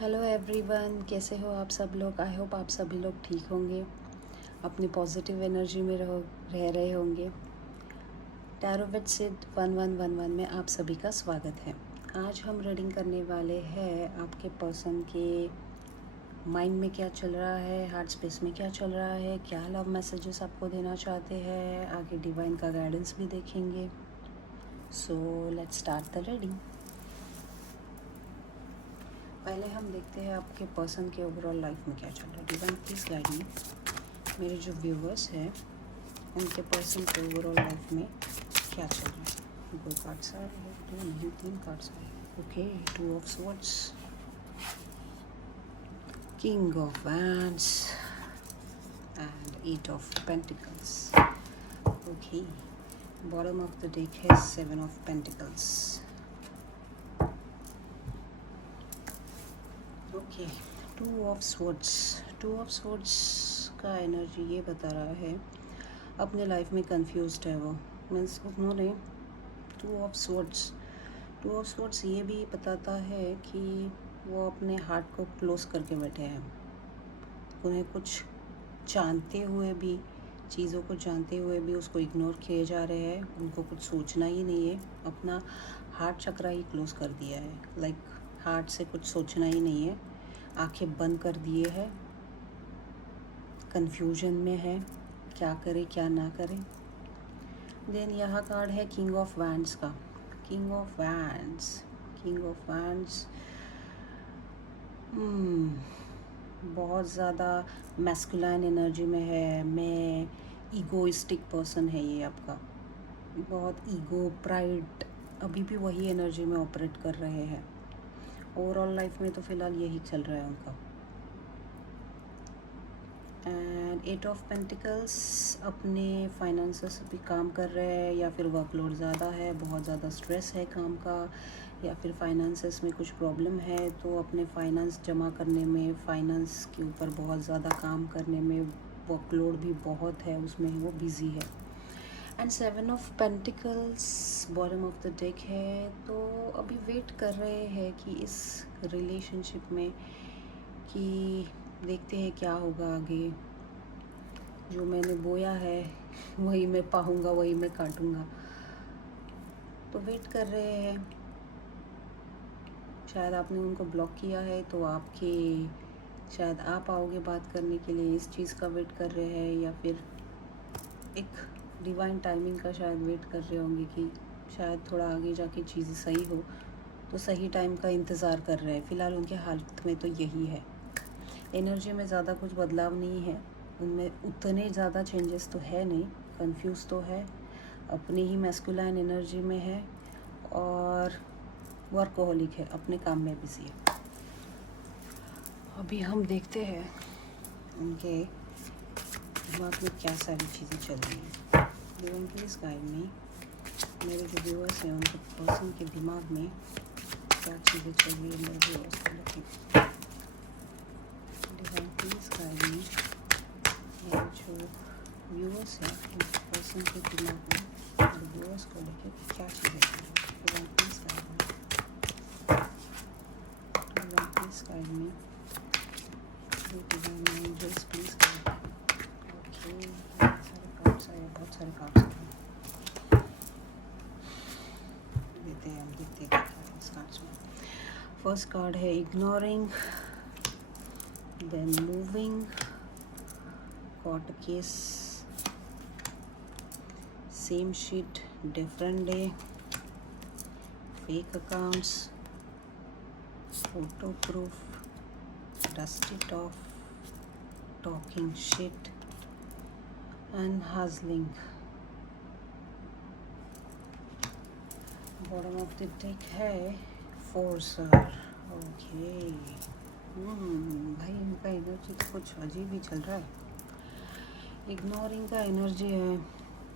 Hello everyone, कैसे हो आप सब लोग। आई होप आप सभी लोग ठीक होंगे, अपनी पॉजिटिव एनर्जी में रह रहे होंगे। टैरो विद सिड 1111 में आप सभी का स्वागत है। आज हम रीडिंग करने वाले हैं आपके पर्सन के माइंड में क्या चल रहा है, हार्ट स्पेस में क्या चल रहा है, क्या लव मैसेजेस आपको देना चाहते हैं। आगे डिवाइन का गाइडेंस भी देखेंगे। So let's start the reading. पहले हम देखते हैं आपके पर्सन के ओवरऑल लाइफ में क्या चल रहा है। डिवाइन प्लीज गाइड मी। मेरे जो व्यूवर्स हैं उनके पर्सन के ओवरऑल लाइफ में क्या चल रहा है। 2 कार्ड्स आए हैं, 2 नहीं 3 कार्ड्स आए हैं। Okay, 2 of swords, king of wands and 8 of pentacles. Okay, bottom of the deck है 7 of pentacles. Okay, 2 of swords. 2 of swords का एनर्जी ये बता रहा है अपने लाइफ में कंफ्यूज्ड है वो। मीन्स उन्होंने 2 ऑफ स्वॉर्ड्स ये भी बताता है कि वो अपने हार्ट को क्लोज करके बैठे हैं। उन्हें कुछ जानते हुए भी, चीज़ों को जानते हुए भी उसको इग्नोर किए जा रहे हैं। उनको कुछ सोचना ही नहीं है, अपना हार्ट चक्रा ही क्लोज कर दिया है। लाइक हार्ट से कुछ सोचना ही नहीं है, आंखें बंद कर दिए हैं, कंफ्यूजन में है, क्या करे क्या ना करे। देन यहाँ कार्ड है किंग ऑफ वैंड्स का। किंग ऑफ वैंड्स बहुत ज़्यादा मैस्कुलाइन एनर्जी में है। मैं ईगोइस्टिक पर्सन है ये आपका, बहुत ईगो प्राइड अभी भी वही एनर्जी में ऑपरेट कर रहे हैं। ओवरऑल लाइफ में तो फ़िलहाल यही चल रहा है उनका। एंड 8 ऑफ पेंटिकल्स, अपने फाइनेंसेस भी काम कर रहे हैं या फिर वर्कलोड ज़्यादा है, बहुत ज़्यादा स्ट्रेस है काम का, या फिर फाइनेंसेस में कुछ प्रॉब्लम है तो अपने फाइनेंस जमा करने में, फाइनेंस के ऊपर बहुत ज़्यादा काम करने में, वर्कलोड भी बहुत है उसमें, वो बिज़ी है। And 7 of pentacles bottom of the deck है। तो अभी वेट कर रहे हैं कि इस रिलेशनशिप में कि देखते हैं क्या होगा आगे। जो मैंने बोया है वही मैं पाऊँगा, वही मैं काटूँगा। तो वेट कर रहे हैं। शायद आपने उनको ब्लॉक किया है तो आपके शायद आप आओगे बात करने के लिए, इस चीज़ का वेट कर रहे हैं, या फिर एक डिवाइन टाइमिंग का शायद वेट कर रहे होंगे कि शायद थोड़ा आगे जाके चीज़ें सही हो, तो सही टाइम का इंतज़ार कर रहे हैं। फ़िलहाल उनके हालत में तो यही है। एनर्जी में ज़्यादा कुछ बदलाव नहीं है, उनमें उतने ज़्यादा चेंजेस तो है नहीं। कंफ्यूज तो है, अपनी ही मैस्कुलाइन एनर्जी में है और वर्कोहलिक है, अपने काम में बिजी है। अभी हम देखते हैं उनके दिमाग में क्या सारी चीज़ें चल रही हैं। डिवाइन प्लीज गाइड मी। मेरे जो व्यूअर्स हैं उनके पर्सन के दिमाग में क्या चीज़ें चल रही है, मेरे व्यूअर्स को लेके। डिवाइन प्लीज गाइड मी। मेरे जो व्यूअर्स हैं उनके पर्सन के दिमाग में मेरे व्यूअर्स को लेके क्या चीज़ें चल रही है। Divine please guide me. Divine please guide me. Divine angels please guide me. Okay, सारे कार्ड्स आए, बहुत सारे कार्ड्स आए। देखते हैं क्या है इस कार्ड्स में। फर्स्ट कार्ड है ignoring, then moving, court case, same sheet different day, fake accounts, photo proof, dust it off, talking shit and hustling. Bottom of the deck है forcer. ओके, भाई इनका एनर्जी तो कुछ अजीब ही चल रहा है। इग्नोरिंग का एनर्जी है,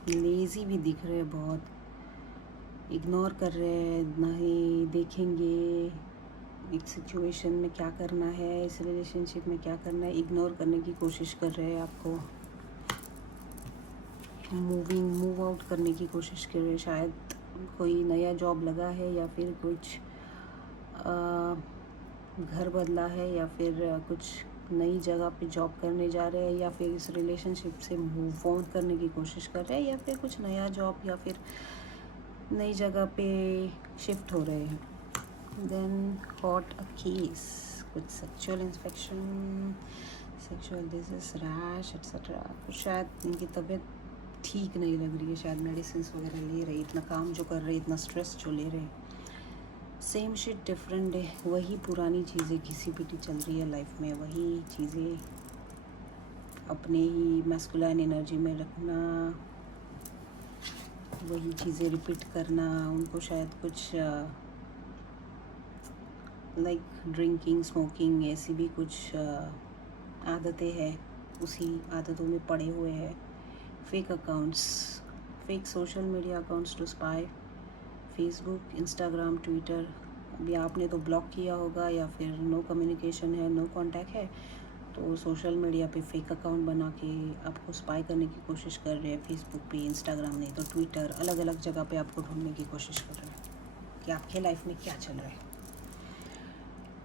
लेज़ी भी दिख रहे हैं, बहुत इग्नोर कर रहे हैं, ना ही देखेंगे एक सिचुएशन में क्या करना है, इस रिलेशनशिप में क्या करना है, इग्नोर करने की कोशिश कर रहे हैं आपको। मूव आउट करने की कोशिश कर रहे हैं। शायद कोई नया जॉब लगा है या फिर कुछ घर बदला है या फिर कुछ नई जगह पे जॉब करने जा रहे हैं या फिर इस रिलेशनशिप से मूव ऑन करने की कोशिश कर रहे हैं या फिर कुछ नया जॉब या फिर नई जगह पे शिफ्ट हो रहे हैं। देन हॉट अ केस, कुछ sexual inspection, sexual disease, rash etcetera. कुछ शायद इनकी तबीयत ठीक नहीं लग रही है, शायद मेडिसिन वगैरह ले रहे, इतना काम जो कर रहे, इतना स्ट्रेस जो ले रहे। सेम शिट डिफरेंट डे, वही पुरानी चीज़ें घिसी-पिटी चल रही है लाइफ में, वही चीज़ें अपने ही मैस्कुलाइन एनर्जी में रखना, वही चीज़ें रिपीट करना। उनको शायद कुछ लाइक ड्रिंकिंग, स्मोकिंग, ऐसी भी कुछ आदतें हैं, उसी आदतों में पड़े हुए हैं। Fake accounts, fake social media accounts to spy, Facebook, Instagram, Twitter. अभी आपने तो ब्लॉक किया होगा या फिर नो कम्युनिकेशन है, नो कांटेक्ट है, तो सोशल मीडिया पे फेक अकाउंट बना के आपको स्पाई करने की कोशिश कर रहे हैं। फेसबुक पे, इंस्टाग्राम नहीं तो ट्विटर, अलग अलग जगह पे आपको ढूंढने की कोशिश कर रहे हैं कि आपके लाइफ में क्या चल रहा है।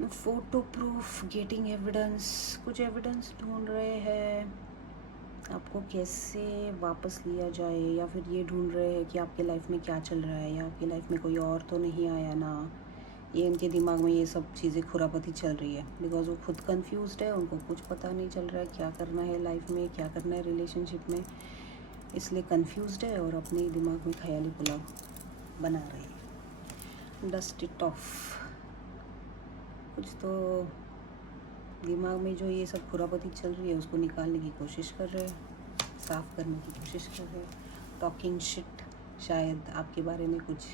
फोटो प्रूफ, गेटिंग एविडेंस, कुछ एविडेंस ढूंढ रहे हैं आपको कैसे वापस लिया जाए, या फिर ये ढूंढ रहे हैं कि आपके लाइफ में क्या चल रहा है, या आपकी लाइफ में कोई और तो नहीं आया ना। ये इनके दिमाग में ये सब चीज़ें खुरापती चल रही है, बिकॉज वो खुद कंफ्यूज्ड है, उनको कुछ पता नहीं चल रहा है क्या करना है लाइफ में, क्या करना है रिलेशनशिप में, इसलिए कंफ्यूज्ड है और अपने ही दिमाग में ख्याली पुलाव बना रहे हैं। डस्ट इट ऑफ, कुछ तो दिमाग में जो ये सब खुरापती चल रही है उसको निकालने की कोशिश कर रहे हैं, साफ़ करने की कोशिश कर रहे हैं। टॉकिंग शिट, शायद आपके बारे में कुछ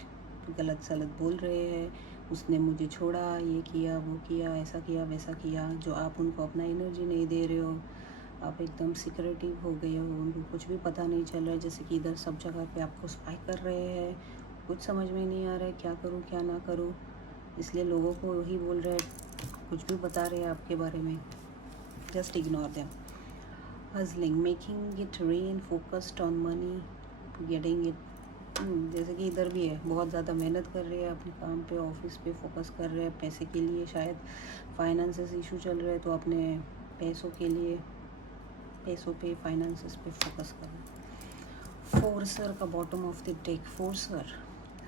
गलत सलत बोल रहे हैं, उसने मुझे छोड़ा, ये किया, वो किया, ऐसा किया, वैसा किया, जो आप उनको अपना एनर्जी नहीं दे रहे हो, आप एकदम सिक्रेटिव हो गए हो, उनको कुछ भी पता नहीं चल रहा है, जैसे कि इधर सब जगह पे आपको स्पाई कर रहे हैं, कुछ समझ में नहीं आ रहा है क्या करूँ क्या ना करूँ, इसलिए लोगों को वही बोल रहे हैं, कुछ भी बता रहे हैं आपके बारे में, just ignore them. Hustling, making it rain, focused on money, getting it, जैसे कि इधर भी है, बहुत ज़्यादा मेहनत कर रहे हैं अपने काम पे, ऑफिस पे फोकस कर रहे हैं पैसे के लिए, शायद फाइनेंसेस इशू चल रहे हैं तो अपने पैसों के लिए, पैसों पे, फाइनेंसेस पे फोकस कर रहे हैं। फोर्सर का bottom of the deck, forcer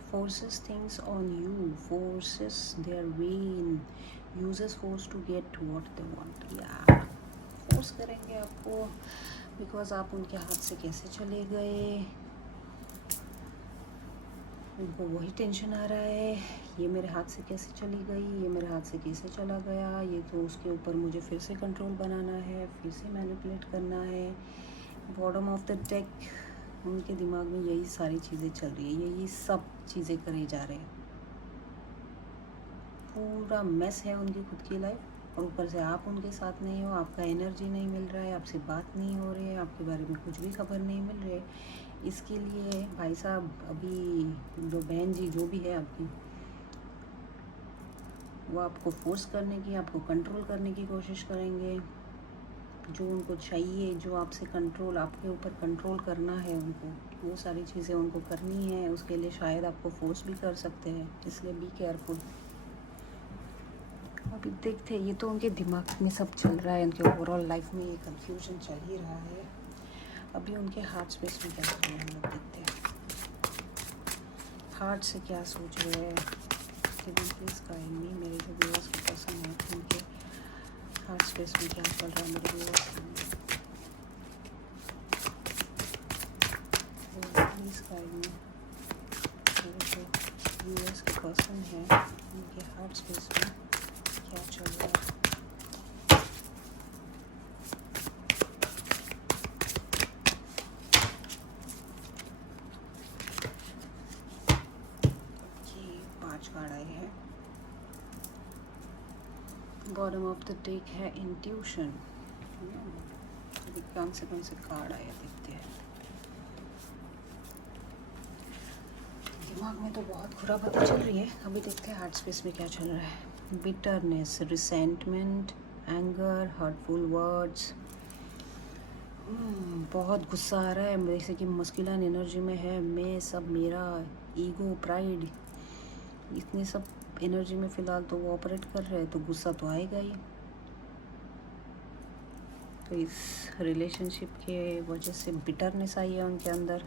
forces things on you, forces their way, uses force to get what they want। या फोर्स करेंगे आपको, बिकॉज आप उनके हाथ से कैसे चले गए, उनको वही टेंशन आ रहा है, ये मेरे हाथ से कैसे चली गई, ये मेरे हाथ से कैसे चला गया, ये तो उसके ऊपर मुझे फिर से कंट्रोल बनाना है, फिर से मैनिपुलेट करना है। बॉटम ऑफ द डेक, उनके दिमाग में यही सारी चीज़ें चल रही है, यही सब चीज़ें करे जा रहे हैं, पूरा मेस है उनकी खुद की लाइफ, और ऊपर से आप उनके साथ नहीं हो, आपका एनर्जी नहीं मिल रहा है, आपसे बात नहीं हो रही है, आपके बारे में कुछ भी खबर नहीं मिल रही है। इसके लिए भाई साहब, अभी जो बहन जी जो भी है आपकी, वो आपको फोर्स करने की, आपको कंट्रोल करने की कोशिश करेंगे, जो उनको चाहिए, जो आपसे कंट्रोल, आपके ऊपर कंट्रोल करना है उनको, वो सारी चीज़ें उनको करनी है, उसके लिए शायद आपको फोर्स भी कर सकते हैं, इसलिए बी केयरफुल। अभी देखते हैं, ये तो उनके दिमाग में सब चल रहा है, उनके ओवरऑल लाइफ में ये कंफ्यूजन चल ही रहा है। अभी उनके हार्ट स्पेस में क्या चल रहा है हम लोग देखते हैं, हार्ट से क्या सोच रहे हैं। प्लीज़ गाइड मी, मेरे जो व्यूअर्स को पसंद है उनके हार्ट स्पेस में क्या चल रहा है मेरे व्यूअर्स के लिए। प्लीज़ गाइड मी, मेरे जो व्यूअर्स के पर्सन है उनके हार्ट स्पेस में क्या चल रहा है। ये 5 कार्ड आए हैं। बॉटम ऑफ द डेक है इंट्यूशन। अभी कौन से कार्ड आया देखते हैं। दिमाग में तो बहुत खुरापती चल रही है, अभी देखते हैं हार्ट स्पेस में क्या चल रहा है। Bitterness, resentment, anger, hurtful words, बहुत गुस्सा आ रहा है, जैसे कि मस्कुलिन एनर्जी में है, मैं सब, मेरा ईगो, प्राइड, इतने सब एनर्जी में फ़िलहाल तो वो ऑपरेट कर रहे हैं, तो गुस्सा तो आएगा ही। तो इस रिलेशनशिप के वजह से बिटरनेस आई है उनके अंदर,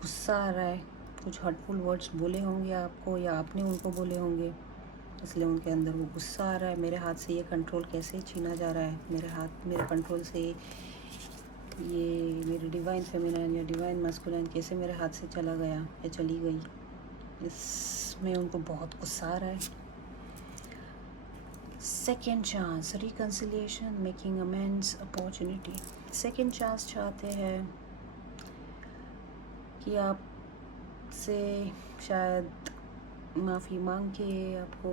गुस्सा आ रहा है, कुछ हर्टफुल वर्ड्स बोले होंगे आपको या आपने उनको बोले होंगे, इसलिए उनके अंदर वो गुस्सा आ रहा है। मेरे हाथ से ये कंट्रोल कैसे छीना जा रहा है, मेरे कंट्रोल से ये मेरी डिवाइन फेमिनाइन या डिवाइन मास्कुलाइन कैसे मेरे हाथ से चला गया या चली गई, इसमें उनको बहुत गुस्सा आ रहा है। Second chance, reconciliation, making amends, opportunity. Second chance चाहते हैं कि आपसे शायद माफ़ी मांग के, आपको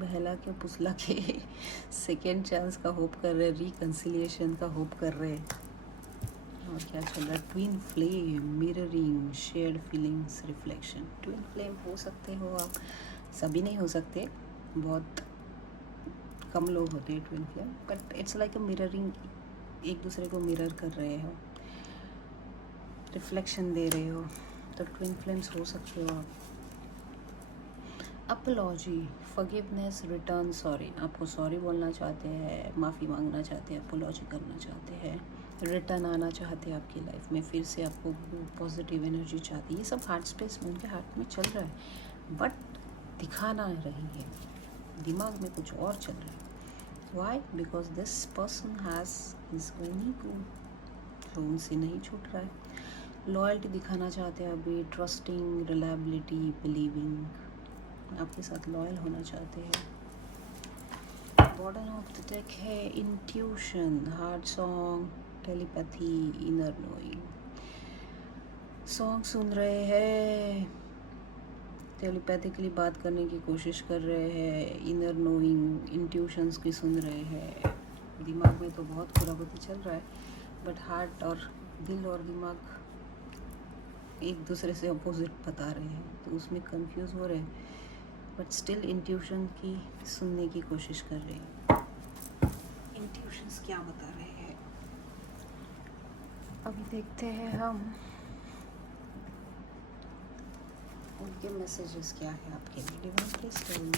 बहला के पुसला के सेकेंड चांस का होप कर रहे, रिकन्सिलिएशन का होप कर रहे। और क्या चल रहा है? Twin flame, mirroring, shared feelings, reflection. Twin flame हो सकते हो आप, सभी नहीं हो सकते, बहुत कम लोग होते हैं twin flame, but it's like a mirroring, एक दूसरे को मिरर कर रहे हो, रिफ्लेक्शन दे रहे हो, तो ट्विन फ्लेम्स हो सकते हो आप। Apology, forgiveness, return, sorry. आपको सॉरी बोलना चाहते हैं, माफ़ी मांगना चाहते हैं, अपोलॉजी करना चाहते हैं, रिटर्न आना चाहते हैं आपकी लाइफ में, फिर से आपको पॉजिटिव एनर्जी चाहती है। ये सब हार्ट स्पेस में, उनके हार्ट में चल रहा है, बट दिखाना रही है, दिमाग में कुछ और चल रहा है। Why? Because this person has his own ego, जो उनसे नहीं छूट रहा है। लॉयल्टी दिखाना चाहते हैं अभी, ट्रस्टिंग, रिलायबिलिटी, बिलीविंग, आपके साथ लॉयल होना चाहते हैं। बॉटम ऑफ द डेक है intuition, heart song, telepathy, inner knowing. Song सुन रहे हैं, टेलीपैथिकली बात करने की कोशिश कर रहे हैं, इनर नोइंग, इंट्यूशंस की सुन रहे हैं। दिमाग में तो बहुत खुराबती चल रहा है, बट हार्ट और दिल और दिमाग एक दूसरे से अपोजिट बता रहे हैं, तो उसमें कंफ्यूज हो रहे हैं, बट स्टिल इंट्यूशन की सुनने की कोशिश कर रहे हैं। इंट्यूशंस क्या बता रहे हैं अभी देखते हैं हम, उनके मैसेजेस क्या है आपके लिए। डिवाइन प्लीज टेल मी,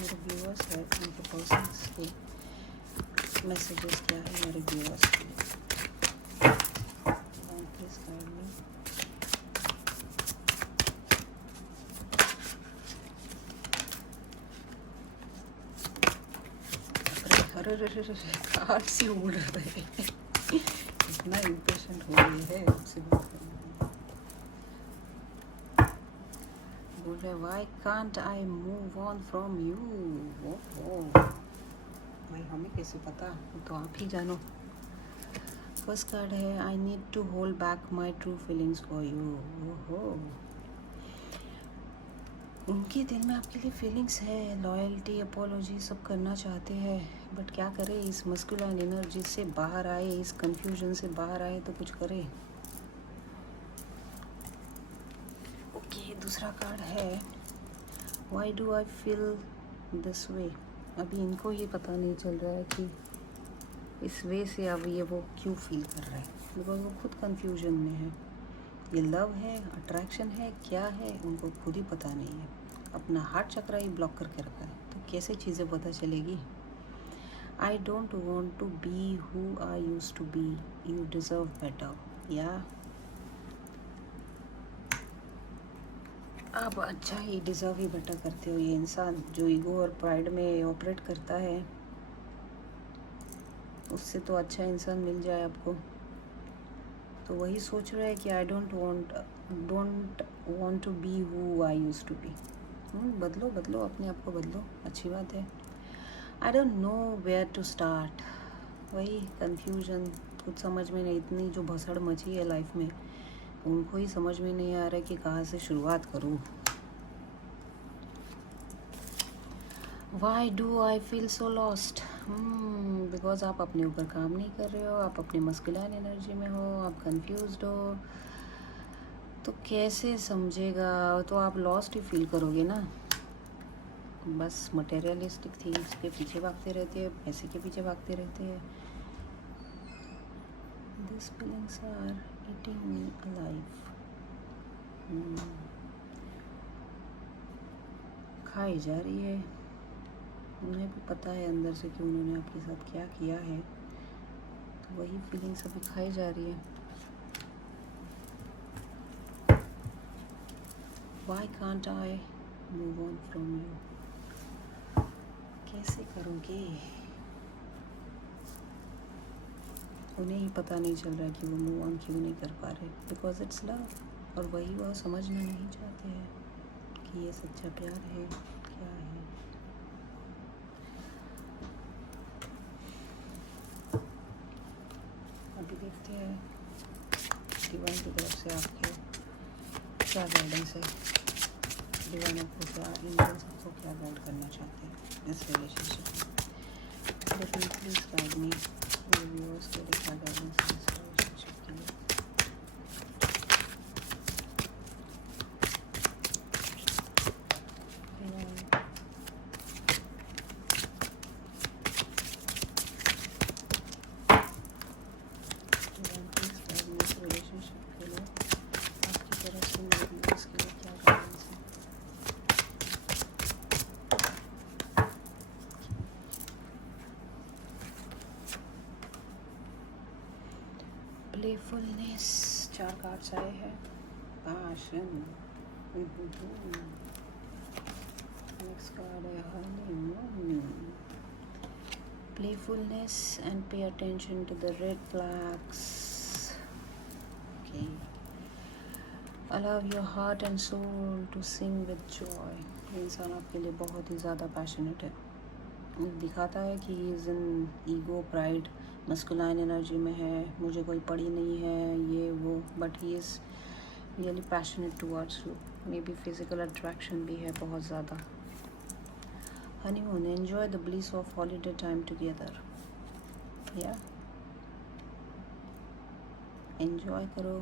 मेरे व्यूअर्स है, उनके पर्सन्स के मैसेजेस क्या है मेरे व्यूअर्स के लिए। डिवाइन प्लीज गाइड मी। अरे कार्ड से उड़ रहे हैं इतना इम्पेशेंट हो रही है आपसे बात करने। बोल रहे why can't I move on from you. ओहो भाई, हमें कैसे पता, तो आप ही जानो। फर्स्ट कार्ड है I need to hold back my true feelings for you. ओहो, उनके दिल में आपके लिए फीलिंग्स है, लॉयल्टी, अपोलॉजी सब करना चाहते हैं, बट क्या करें, इस मस्कुलाइन एनर्जी से बाहर आए, इस कंफ्यूजन से बाहर आए तो कुछ करें। ओके, दूसरा कार्ड है why do I feel this way. अभी इनको ये पता नहीं चल रहा है कि इस वे से अब ये वो क्यों फील कर रहे हैं, बिकॉज वो खुद कंफ्यूजन में है। ये लव है, अट्रैक्शन है, क्या है, उनको खुद ही पता नहीं है। अपना हार्ट चक्रा ही ब्लॉक करके रखा है, तो कैसे चीज़ें पता चलेगी। I don't want to be who I use to be, you deserve better. या आप अच्छा ही डिज़र्व ही बेटर करते हो। ये इंसान जो ईगो और प्राइड में ऑपरेट करता है, उससे तो अच्छा इंसान मिल जाए आपको, तो वही सोच रहा है कि I don't want to be who I use to be. बदलो बदलो, अपने आप को बदलो, अच्छी बात है। I don't know where to start, वही कंफ्यूजन, कुछ समझ में नहीं, इतनी जो भसड़ मची है लाइफ में, उनको ही समझ में नहीं आ रहा है कि कहाँ से शुरुआत करूँ। Why do I feel so lost, because आप अपने ऊपर काम नहीं कर रहे हो, आप अपने मस्कुलाइन एनर्जी में हो, आप कंफ्यूज्ड हो, तो कैसे समझेगा, तो आप लॉस्ट ही फील करोगे ना। बस मटेरियलिस्टिक थिंग्स के पीछे भागते रहते हैं, पैसे के पीछे भागते रहते हैं। This feelings are eating me alive. खाई जा रही है। उन्हें भी पता है अंदर से कि उन्होंने आपके साथ क्या किया है, तो वही फीलिंग्स अभी खाई जा रही है। Why can't I move on from you? कैसे करोगे? उन्हें ही पता नहीं चल रहा है कि वो मूव ऑन क्यों नहीं कर पा रहे, बिकॉज इट्स लव। और वही वह समझना नहीं चाहते हैं कि ये सच्चा प्यार है क्या है। अभी देखते हैं डिवाइन की तरफ से आपके क्या गाइडेंस है। डिवाइन आपको क्या, एंजल्स आपको क्या गाइड करना चाहते हैं इस रिलेशनशिप में। लेट मी प्लीज गाइड मी, मेरे व्यूअर्स के लिए क्या गाइडेंस है इस रिलेशनशिप के लिए। रिलेशनशिप के लिए आपकी तरफ से मेरे व्यूअर्स के लिए क्या गाइडेंस है। प्लेफुलनेस, 4 कार्ड्स आए हैं। पैशन, नेक्स्ट कार्ड है honeymoon. Playfulness and pay attention to the red flags. Okay. Allow your heart and soul to sing with joy. ये इंसान आपके लिए बहुत ही ज़्यादा पैशनेट है। दिखाता है कि he is in ego, pride, masculine energy में है, मुझे कोई पड़ी नहीं है ये वो, but he is really passionate towards you. May be physical attraction भी है बहुत ज़्यादा। Honeymoon, enjoy the bliss of holiday time together. Yeah, enjoy करो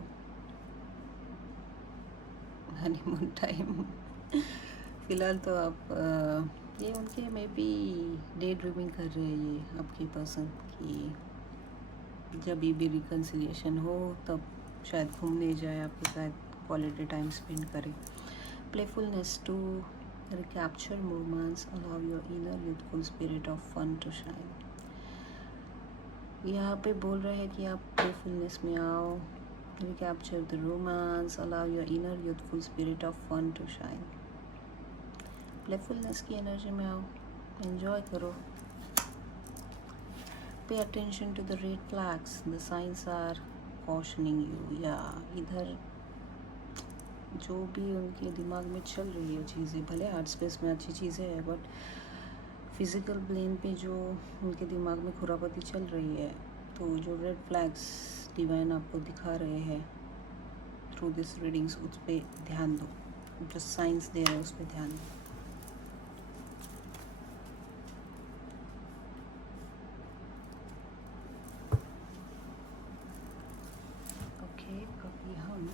हनीमून टाइम। फिलहाल तो आप ये उनके में भी डे ड्रीमिंग कर रहे हैं ये आपके पर्सन कि जब भी रिकन्सिलिएशन हो तब शायद घूमने जाए आपके साथ, क्वालिटी टाइम स्पेंड करें। Playfulness to recapture moments, allow your inner youthful spirit of fun to shine. यहाँ पे बोल रहे हैं कि आप प्लेफुलनेस में आओ, recapture the romance, allow your inner youthful spirit of fun to shine. Playfulness की एनर्जी में आओ, एंजॉय करो। Pay attention to the red flags, the signs are cautioning you. या इधर जो भी उनके दिमाग में चल रही है चीज़ें, भले हार्ट स्पेस में अच्छी चीज़ें हैं, बट फिज़िकल प्लेन पे जो उनके दिमाग में खुरापती चल रही है, तो जो रेड फ्लैग्स डिवाइन आपको दिखा रहे हैं थ्रू दिस रीडिंग्स, उस पर ध्यान दो। जो साइंस दे रहे हैं उस पर ध्यान दो। ओके, अभी हम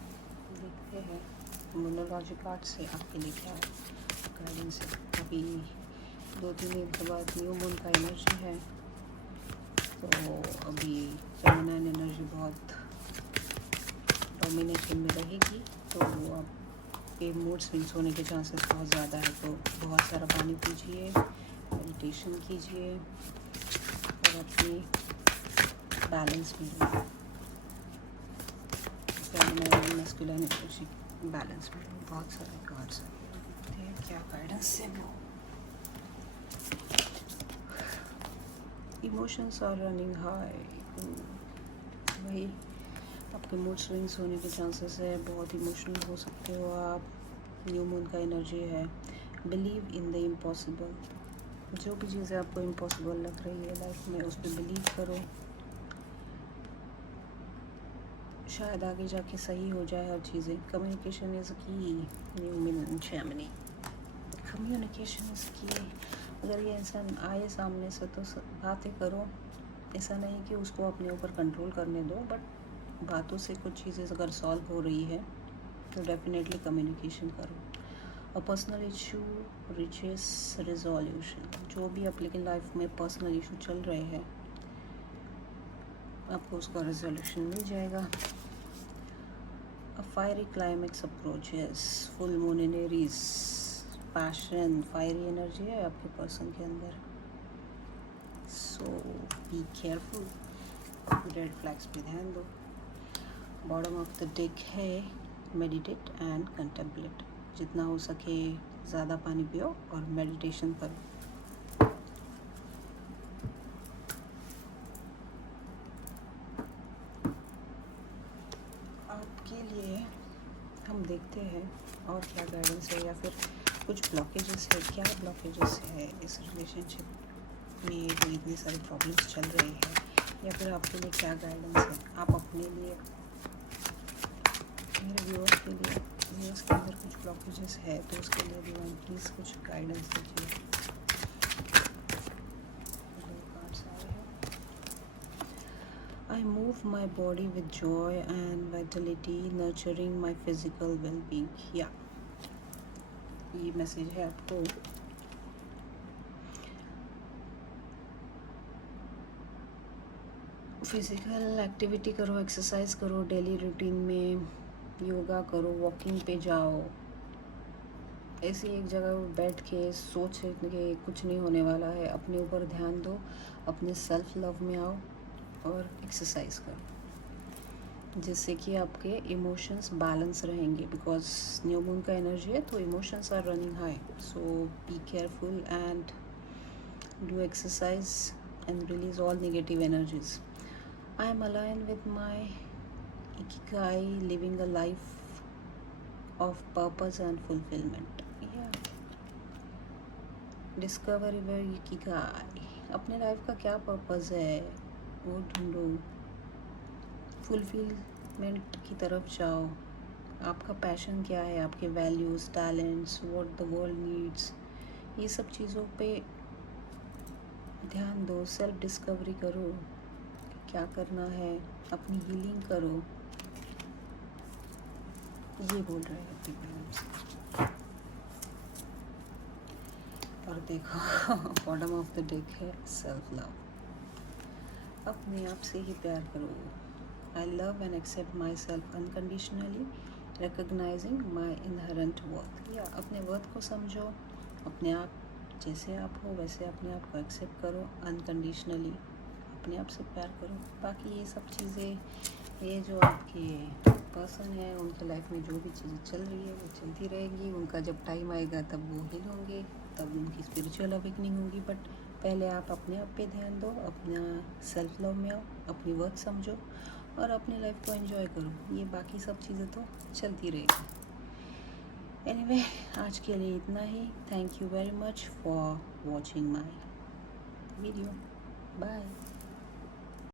देखते हैं मोनोलॉजी कार्ड से आपके लिए क्या गाइडेंस है। अभी 2-3 दिन के बाद न्यू मून का एनर्जी है, तो अभी फेमिनाइन एनर्जी बहुत डोमिनेशन में रहेगी, तो आपके मूड स्विंग्स होने के चांसेस बहुत ज़्यादा है। तो बहुत सारा पानी पीजिए, मेडिटेशन कीजिए और अपनी बैलेंस में फेमिनाइन मस्कुलाइन एनर्जी बैलेंस में। बहुत सारे कार्ड्स हैं, क्या गाइडेंस है वो। इमोशंस आर रनिंग हाई, वही आपके मूड स्विंग्स होने के चांसेस है, बहुत इमोशनल हो सकते हो आप। न्यू मून का एनर्जी है। बिलीव इन द इम्पॉसिबल, जो भी चीज़ें आपको इम्पॉसिबल लग रही है लाइफ में, उस पर बिलीव करो, शायद आगे जाके सही हो जाए हर चीज़ें। कम्युनिकेशन इज़ की, new moon Jaimini, communication is की। अगर ये इंसान आए सामने से तो बातें करो, ऐसा नहीं कि उसको अपने ऊपर कंट्रोल करने दो, बट बातों से कुछ चीज़ें अगर सॉल्व हो रही है तो डेफिनेटली कम्युनिकेशन करो। A personal issue reaches resolution, जो भी आपकी लाइफ में पर्सनल इशू चल रहे हैं आपको उसका रिजोल्यूशन मिल जाएगा। A fiery climax approaches, full moon in Aries, passion, fiery energy है आपके पर्सन के अंदर। So be careful, red flags पे ध्यान दो। बॉटम ऑफ द डेक है मेडिटेट एंड कंटेम्पलेट। जितना हो सके ज़्यादा पानी पियो और मेडिटेशन करो। आपके लिए हम देखते हैं और क्या गाइडेंस है, या फिर कुछ ब्लॉकेजेस है। क्या ब्लॉकेजेस है इस रिलेशनशिप में जो इतनी सारी प्रॉब्लम्स चल रही है, या फिर आपके लिए क्या गाइडेंस है। आप अपने लिए, मेरे व्यूअर्स के लिए, व्यूअर्स के अंदर कुछ ब्लॉकेजेस है तो उसके लिए डिवाइन प्लीज़ कुछ गाइडेंस दीजिए। I move my body with joy and vitality, nurturing my physical well-being. Yeah, ये मैसेज है आपको। फिज़िकल एक्टिविटी करो, एक्सरसाइज करो, डेली रूटीन में योगा करो, वॉकिंग पे जाओ। ऐसी एक जगह बैठ के सोच के कुछ नहीं होने वाला है। अपने ऊपर ध्यान दो, अपने सेल्फ लव में आओ और एक्सरसाइज करो, जिससे कि आपके इमोशंस बैलेंस रहेंगे। बिकॉज न्यू मून का एनर्जी है तो emotions are running high. So be careful and do exercise and release all negative energies. I am aligned with my ikigai, living a life of purpose and fulfillment. Yeah. Discover your ikigai. अपने life का क्या purpose है वो ढूंढो, fulfilment की तरफ जाओ। आपका पैशन क्या है, आपके values, talents, what the world needs, ये सब चीज़ों पे ध्यान दो। सेल्फ डिस्कवरी करो, क्या करना है, अपनी हीलिंग करो, ये बोल रहे हैं अपने पेरेंट्स। और देखो बॉटम ऑफ द डेक है सेल्फ लव। अपने आप से ही प्यार करो। I love and accept myself unconditionally, recognizing my inherent worth. या अपने वर्थ को समझो, अपने आप जैसे आप हो वैसे अपने आप को एक्सेप्ट करो अनकंडीशनली, अपने आप से प्यार करो। बाकी ये सब चीज़ें, ये जो आपके पर्सन है उनके लाइफ में जो भी चीज़ें चल रही है वो चलती रहेगी। उनका जब टाइम आएगा तब वो हील होंगे, तब उनकी स्पिरिचुअल अवेकनिंग होगी। बट पहले आप अपने आप पे ध्यान दो, अपना सेल्फ लव में आओ, अपनी वर्थ समझो और अपनी लाइफ को एंजॉय करो। ये बाकी सब चीज़ें तो चलती रहेगी। एनीवे, आज के लिए इतना ही। Thank you very much for watching my video. Bye.